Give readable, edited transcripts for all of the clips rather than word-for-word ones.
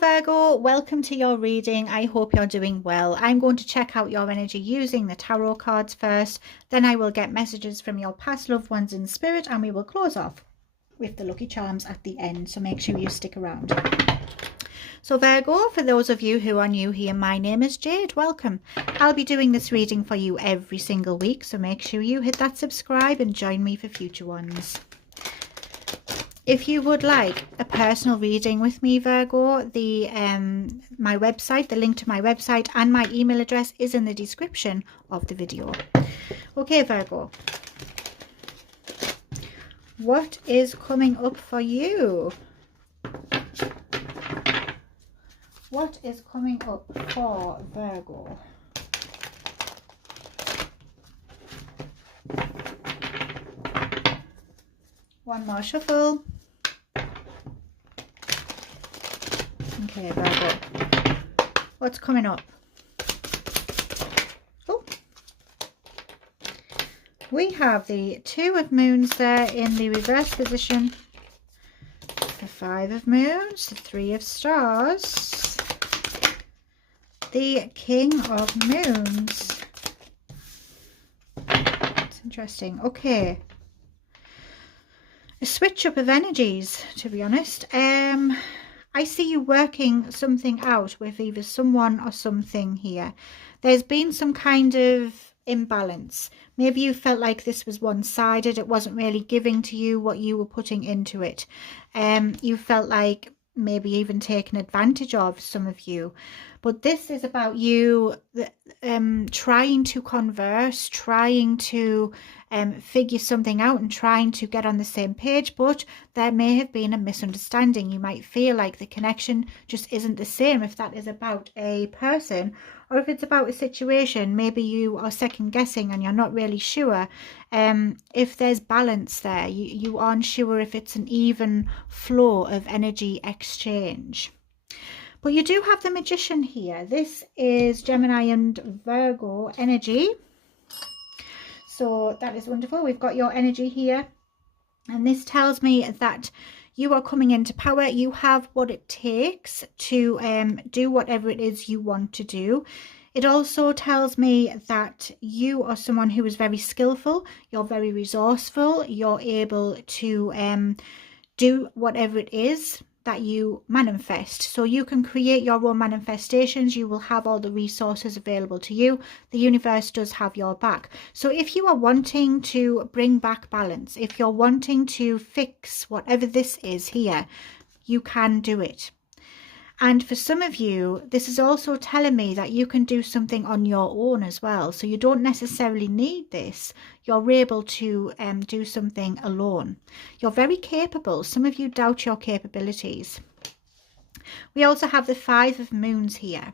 Virgo, welcome to your reading. I hope you're doing well. I'm going to check out your energy using the tarot cards first, then I will get messages from your past loved ones in spirit, and we will close off with the lucky charms at the end, so make sure you stick around. So Virgo, for those of you who are new here, my name is Jade. Welcome. I'll be doing this reading for you every single week, so make sure you hit that subscribe and join me for future ones. If you would like a personal reading with me, Virgo, my website, the link to my website and my email address is in the description of the video. Okay, Virgo, what is coming up for you? What is coming up for Virgo? One more shuffle. Okay, Virgo, what's coming up? Oh, we have the Two of Moons there in the reverse position, the Five of Moons, the Three of Stars, the King of Moons. It's interesting. Okay, a switch up of energies, to be honest. I see you working something out with either someone or something here. There's been some kind of imbalance. Maybe you felt like this was one-sided. It wasn't really giving to you what you were putting into it. You felt like maybe even taken advantage of, some of you. But this is about you trying to converse, trying to figure something out and trying to get on the same page, but there may have been a misunderstanding. You might feel like the connection just isn't the same if that is about a person, or if it's about a situation. Maybe you are second guessing and you're not really sure if there's balance there. You aren't sure if it's an even flow of energy exchange. But you do have the Magician here. This is Gemini and Virgo energy. So that is wonderful. We've got your energy here. And this tells me that you are coming into power. You have what it takes to do whatever it is you want to do. It also tells me that you are someone who is very skillful. You're very resourceful. You're able to do whatever it is that you manifest. So you can create your own manifestations. You will have all the resources available to you. The universe does have your back. So if you are wanting to bring back balance, if you're wanting to fix whatever this is here, you can do it. And for some of you, this is also telling me that you can do something on your own as well. So you don't necessarily need this. You're able to do something alone. You're very capable. Some of you doubt your capabilities. We also have the Five of Moons here.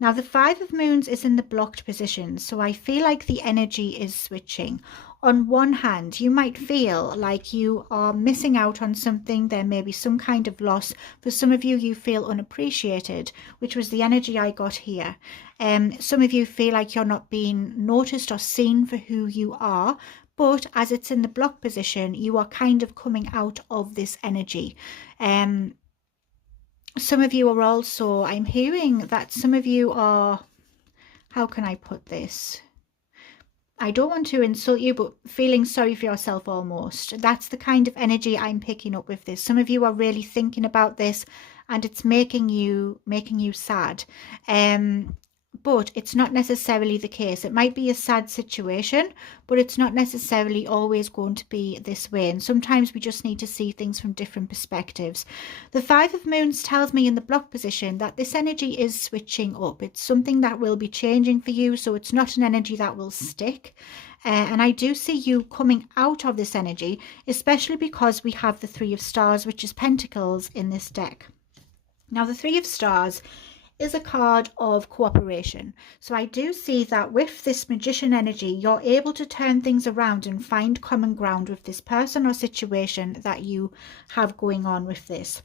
Now, the Five of Moons is in the blocked position. So I feel like the energy is switching. On one hand, you might feel like you are missing out on something. There may be some kind of loss. For some of you, you feel unappreciated, which was the energy I got here. Some of you feel like you're not being noticed or seen for who you are. But as it's in the block position, you are kind of coming out of this energy. Some of you are also, I'm hearing that some of you are, how can I put this? I don't want to insult you, but feeling sorry for yourself almost. That's the kind of energy I'm picking up with this. Some of you are really thinking about this and it's making you sad. But it's not necessarily the case. It might be a sad situation, but it's not necessarily always going to be this way. And sometimes we just need to see things from different perspectives. The Five of Moons tells me in the block position that this energy is switching up. It's something that will be changing for you. So it's not an energy that will stick. And I do see you coming out of this energy, especially because we have the Three of Stars, which is Pentacles in this deck. Now, the Three of Stars is a card of cooperation. So I do see that with this Magician energy, you're able to turn things around and find common ground with this person or situation that you have going on with this.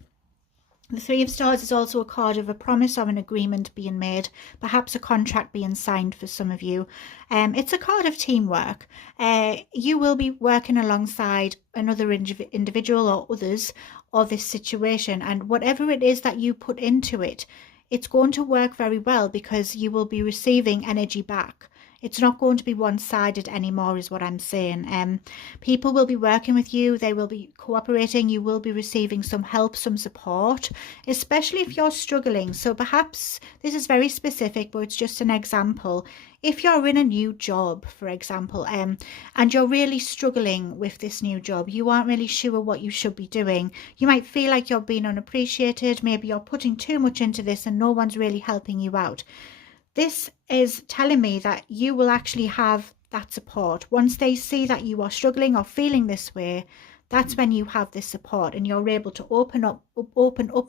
The Three of Stars is also a card of a promise or an agreement being made, perhaps a contract being signed for some of you. It's a card of teamwork. You will be working alongside another individual or others or this situation, and whatever it is that you put into it, it's going to work very well because you will be receiving energy back. It's not going to be one-sided anymore, is what I'm saying. People will be working with you. They will be cooperating. You will be receiving some help, some support, especially if you're struggling. So perhaps this is very specific, but it's just an example. If you're in a new job, for example, and you're really struggling with this new job, you aren't really sure what you should be doing. You might feel like you're being unappreciated. Maybe you're putting too much into this and no one's really helping you out. This is telling me that you will actually have that support. Once they see that you are struggling or feeling this way, that's when you have this support and you're able to open up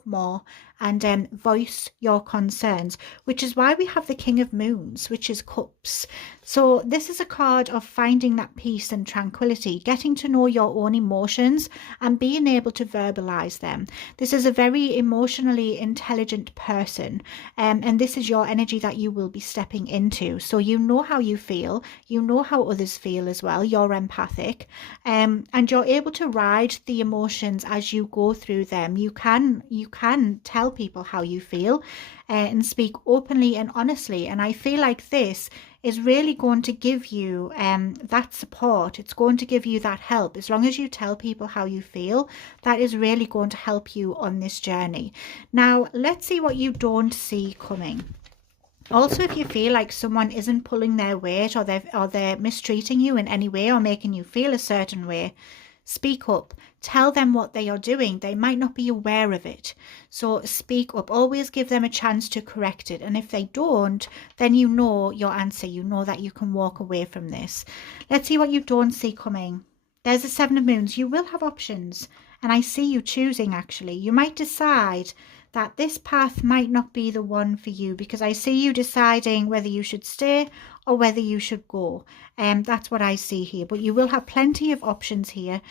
more and voice your concerns, which is why we have the King of Moons, which is Cups. So this is a card of finding that peace and tranquility, getting to know your own emotions and being able to verbalize them. This is a very emotionally intelligent person, and this is your energy that you will be stepping into. So you know how you feel, you know how others feel as well, you're empathic, and you're able to ride the emotions as you go through them. You can tell people how you feel and speak openly and honestly, and I feel like this is really going to give you that support. It's going to give you that help. As long as you tell people how you feel, that is really going to help you on this journey. Now let's see what you don't see coming. Also, if you feel like someone isn't pulling their weight, or they're mistreating you in any way or making you feel a certain way, speak up. Tell them what they are doing. They might not be aware of it. So speak up. Always give them a chance to correct it. And if they don't, then you know your answer. You know that you can walk away from this. Let's see what you don't see coming. There's the Seven of Moons. You will have options. And I see you choosing, actually. You might decide that this path might not be the one for you, because I see you deciding whether you should stay or whether you should go. That's what I see here. But you will have plenty of options here.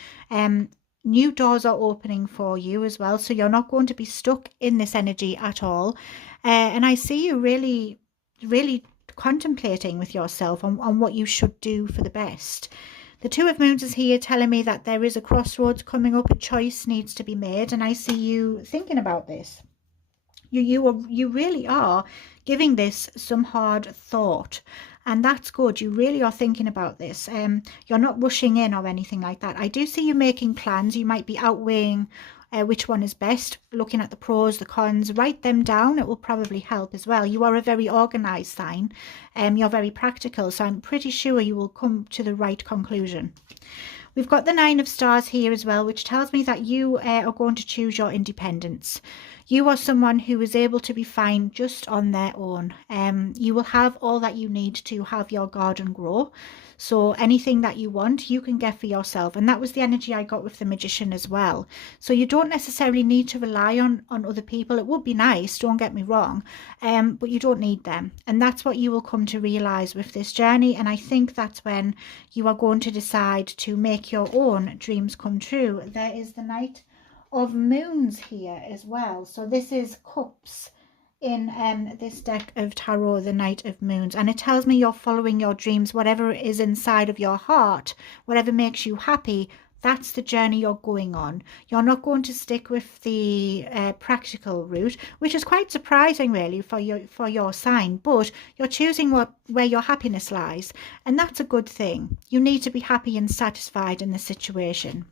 New doors are opening for you as well, so you're not going to be stuck in this energy at all. And I see you really contemplating with yourself on what you should do for the best. The Two of Moons is here telling me that there is a crossroads coming up. A choice needs to be made, and I see you thinking about this. You really are giving this some hard thought, and that's good. You really are thinking about this. You're not rushing in or anything like that. I do see you making plans. You might be outweighing which one is best, looking at the pros, the cons. Write them down. It will probably help as well. You are a very organized sign. You're very practical, so I'm pretty sure you will come to the right conclusion. We've got the Nine of Stars here as well, which tells me that you are going to choose your independence. You are someone who is able to be fine just on their own. You will have all that you need to have your garden grow. So anything that you want, you can get for yourself. And that was the energy I got with the Magician as well. So you don't necessarily need to rely on other people. It would be nice, don't get me wrong, but you don't need them. And that's what you will come to realize with this journey. And I think that's when you are going to decide to make your own dreams come true. There is the Knight of Moons here as well. So this is Cups in this deck of tarot, the Knight of Moons, and it tells me you're following your dreams. Whatever is inside of your heart, whatever makes you happy, that's the journey you're going on. You're not going to stick with the practical route, which is quite surprising really for your sign, but you're choosing where your happiness lies, and that's a good thing. You need to be happy and satisfied in the situation.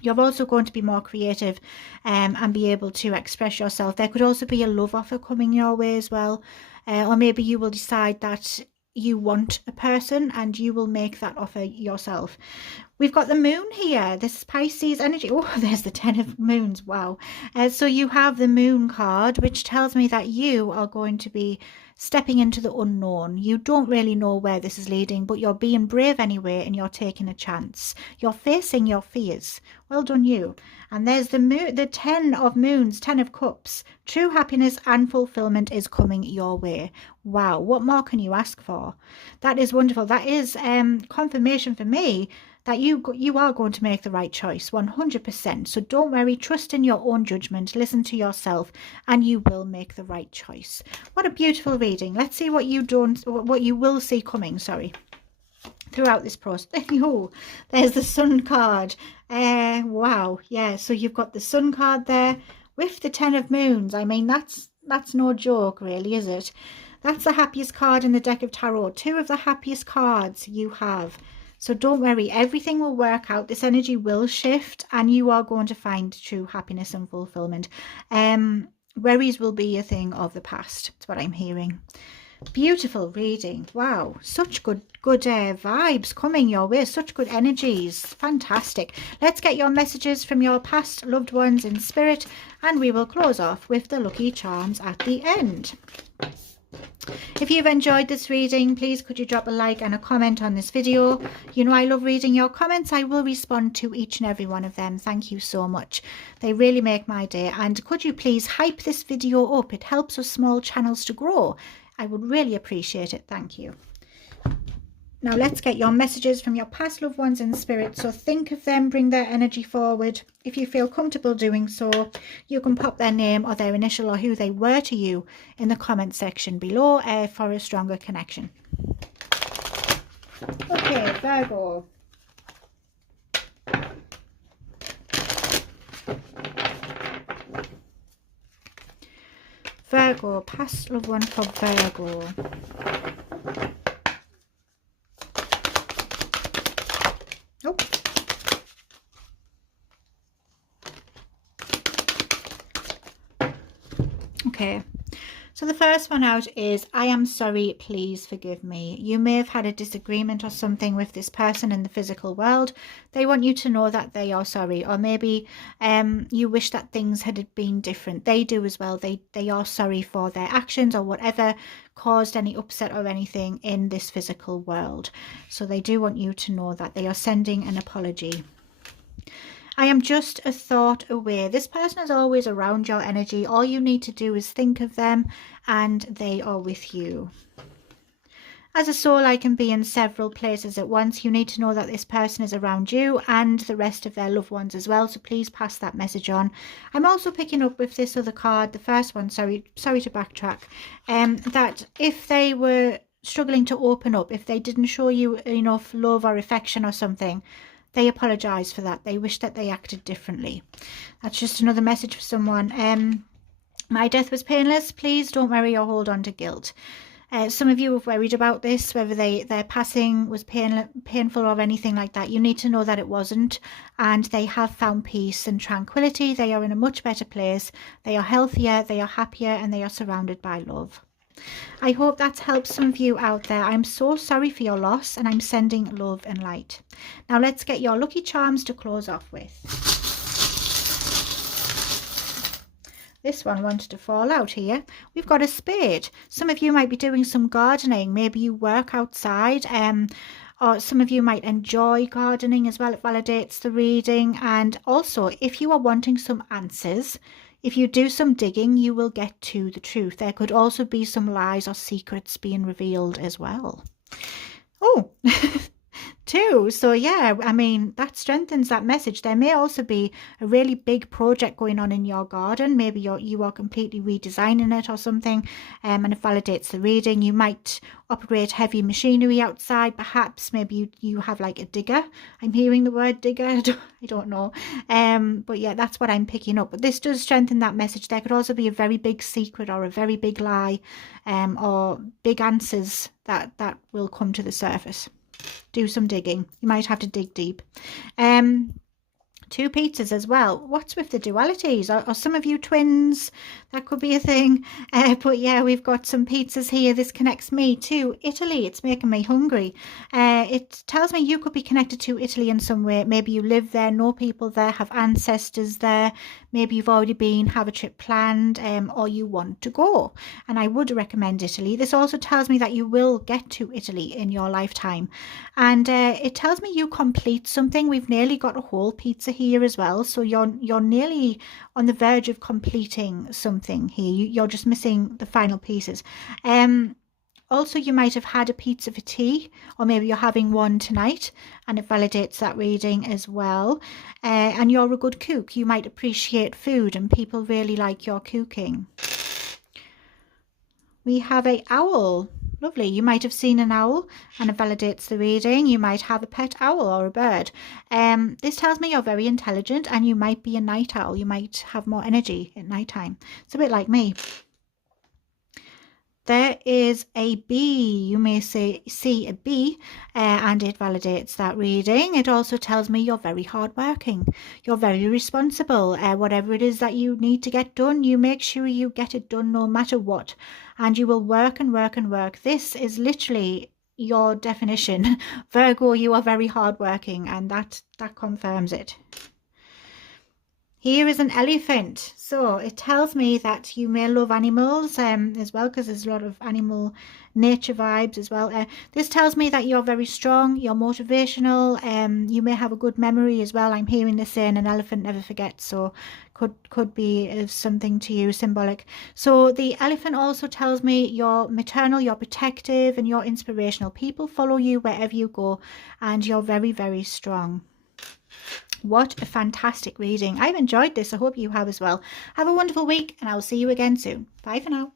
You're also going to be more creative and be able to express yourself. There could also be a love offer coming your way as well. Or maybe you will decide that you want a person and you will make that offer yourself. We've got the Moon here. This is Pisces energy. Oh, there's the Ten of Moons. Wow. So you have the Moon card, which tells me that you are going to be stepping into the unknown. You don't really know where this is leading, but you're being brave anyway, and you're taking a chance. You're facing your fears. Well done, you. And there's the Ten of Moons, Ten of Cups. True happiness and fulfillment is coming your way. Wow, what more can you ask for? That is wonderful. That is confirmation for me that you are going to make the right choice, 100%. So don't worry, trust in your own judgment, listen to yourself, and you will make the right choice. What a beautiful reading. Let's see what you will see coming, sorry. throughout this process. Oh, there's the Sun card. Wow, yeah, so you've got the Sun card there with the Ten of Moons. I mean, that's no joke, really, is it? That's the happiest card in the deck of tarot. 2 of the happiest cards you have. So don't worry, everything will work out. This energy will shift and you are going to find true happiness and fulfillment. Worries will be a thing of the past. That's what I'm hearing. Beautiful reading. Wow, such good vibes coming your way, such good energies. Fantastic. Let's get your messages from your past loved ones in spirit, and we will close off with the lucky charms at the end. If you've enjoyed this reading, please could you drop a like and a comment on this video. You know I love reading your comments. I will respond to each and every one of them. Thank you so much. They really make my day. And could you please hype this video up? It helps us small channels to grow. I would really appreciate it. Thank you. Now let's get your messages from your past loved ones in spirit. So think of them, bring their energy forward. If you feel comfortable doing so, you can pop their name or their initial or who they were to you in the comment section below for a stronger connection. Okay, Virgo. Virgo, past loved one for Virgo. Oh. Okay. So the first one out is, I am sorry, please forgive me. You may have had a disagreement or something with this person in the physical world. They want you to know that they are sorry, or maybe you wish that things had been different. They do as well. They are sorry for their actions or whatever caused any upset or anything in this physical world. So they do want you to know that they are sending an apology. I am just a thought away. This person is always around your energy. All you need to do is think of them and they are with you. As a soul, I can be in several places at once. You need to know that this person is around you and the rest of their loved ones as well. So please pass that message on. I'm also picking up with this other card, the first one, sorry to backtrack, that if they were struggling to open up, if they didn't show you enough love or affection or something, they apologize for that. They wish that they acted differently. That's just another message for someone. My death was painless. Please don't worry or hold on to guilt. Some of you have worried about this, whether their passing was painful or anything like that. You need to know that it wasn't, and they have found peace and tranquility. They are in a much better place. They are healthier, they are happier, and they are surrounded by love. I hope that's helped some of you out there. I'm so sorry for your loss, and I'm sending love and light. Now let's get your lucky charms to close off with. This one wanted to fall out here. We've got a spade. Some of you might be doing some gardening. Maybe you work outside, or some of you might enjoy gardening as well. It validates the reading. And also, if you are wanting some answers, if you do some digging, you will get to the truth. There could also be some lies or secrets being revealed as well. Oh, 2. So yeah, I mean, that strengthens that message. There may also be a really big project going on in your garden. Maybe you are completely redesigning it or something, and it validates the reading. You might operate heavy machinery outside, perhaps. Maybe you have like a digger. I'm hearing the word digger. I don't know. But yeah, that's what I'm picking up. But this does strengthen that message. There could also be a very big secret or a very big lie, or big answers that will come to the surface. Do some digging. You might have to dig deep. 2 pizzas as well. What's with the dualities? Are some of you twins? That could be a thing. But yeah, we've got some pizzas here. This connects me to Italy. It's making me hungry. It tells me you could be connected to Italy in some way. Maybe you live there, know people there, have ancestors there. Maybe you've already been, have a trip planned, or you want to go. And I would recommend Italy. This also tells me that you will get to Italy in your lifetime. And it tells me you complete something. We've nearly got a whole pizza here as well. So you're nearly on the verge of completing something here. You're just missing the final pieces. Also, you might have had a pizza for tea, or maybe you're having one tonight, and it validates that reading as well. And you're a good cook. You might appreciate food, and people really like your cooking. We have an owl. Lovely. You might have seen an owl and it validates the reading. You might have a pet owl or a bird. This tells me you're very intelligent and you might be a night owl. You might have more energy at night time. It's a bit like me. There is a bee. You may see a bee and it validates that reading. It also tells me you're very hardworking. You're very responsible. Whatever it is that you need to get done, you make sure you get it done no matter what. And you will work and work and work. This is literally your definition. Virgo, you are very hardworking, and that confirms it. Here is an elephant. So it tells me that you may love animals as well, because there's a lot of animal nature vibes as well. This tells me that you're very strong, you're motivational, you may have a good memory as well. I'm hearing this saying an elephant never forgets, so could be something to you, symbolic. So the elephant also tells me you're maternal, you're protective, and you're inspirational. People follow you wherever you go, and you're very, very strong. What a fantastic reading. I've enjoyed this. I hope you have as well. Have a wonderful week, and I'll see you again soon. Bye for now.